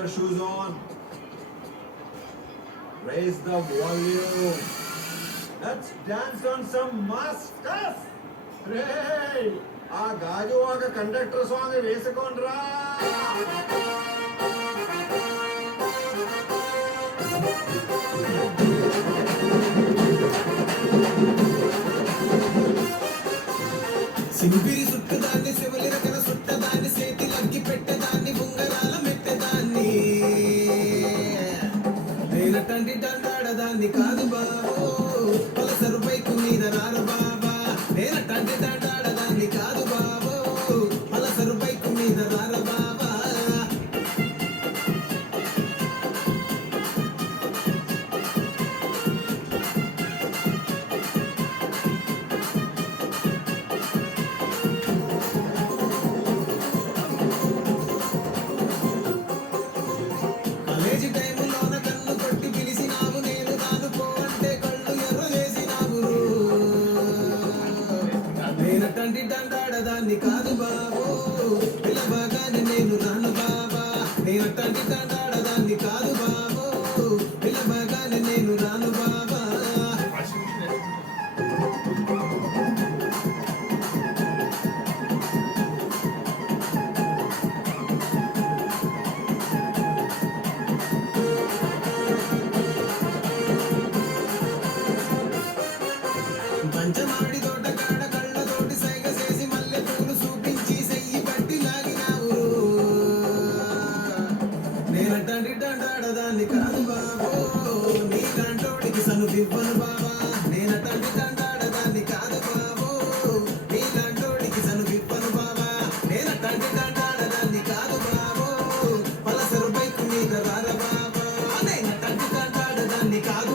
your shoes on. Raise the volume. Let's dance on some mass stuff. Hey, ఆ గాజు వాక conductor song వేసుకోండ్రా. సింపిరి సుట్టదాన్ని Shivali రకన సుట్టదాన్ని సేతి లగ్గి పెట్టదాన్ని ఉంగరాల మెట్టదాన్ని నేనటండి దండాడదాన్ని కాదు బాబో పలసరు బైకు మీద రార బాబా నేనటండి దండాడదాన్ని కాదు బాబో పలసరు బైకు మీద రార బాబా కాలేజీ టైములోన కన్ను కొట్టి పిలిచినావు నేను రాను పో అంటే కళ్ళు ఎర్ర చేసినావు నేనటండి దండాడదాన్ని కాదు బాబో పిలవగానే నేను రాను బాబా నేనటండి దండాడదాన్ని కాదు బాబో పిలవగానే నేను రాను బాబా పంచమాడి తోట కాడ కళ్ళతోటి సైగ చేసి మల్లె పూలు చూపించి సెయ్యి పట్టి లాగినావు నేనటండి దండాడదాన్ని కాదు బాబో నీ కంటోడికి సనుపివ్వను బాబా నేనటండి దండాడదాన్ని కాదు బాబో నీ కంటోడికి సనుపివ్వను బాబా నేనటండి దండాడదాన్ని కాదు బాబో పలసరు బైకు మీద రార బాబా నేనటండి దండాడదాన్ని కాదు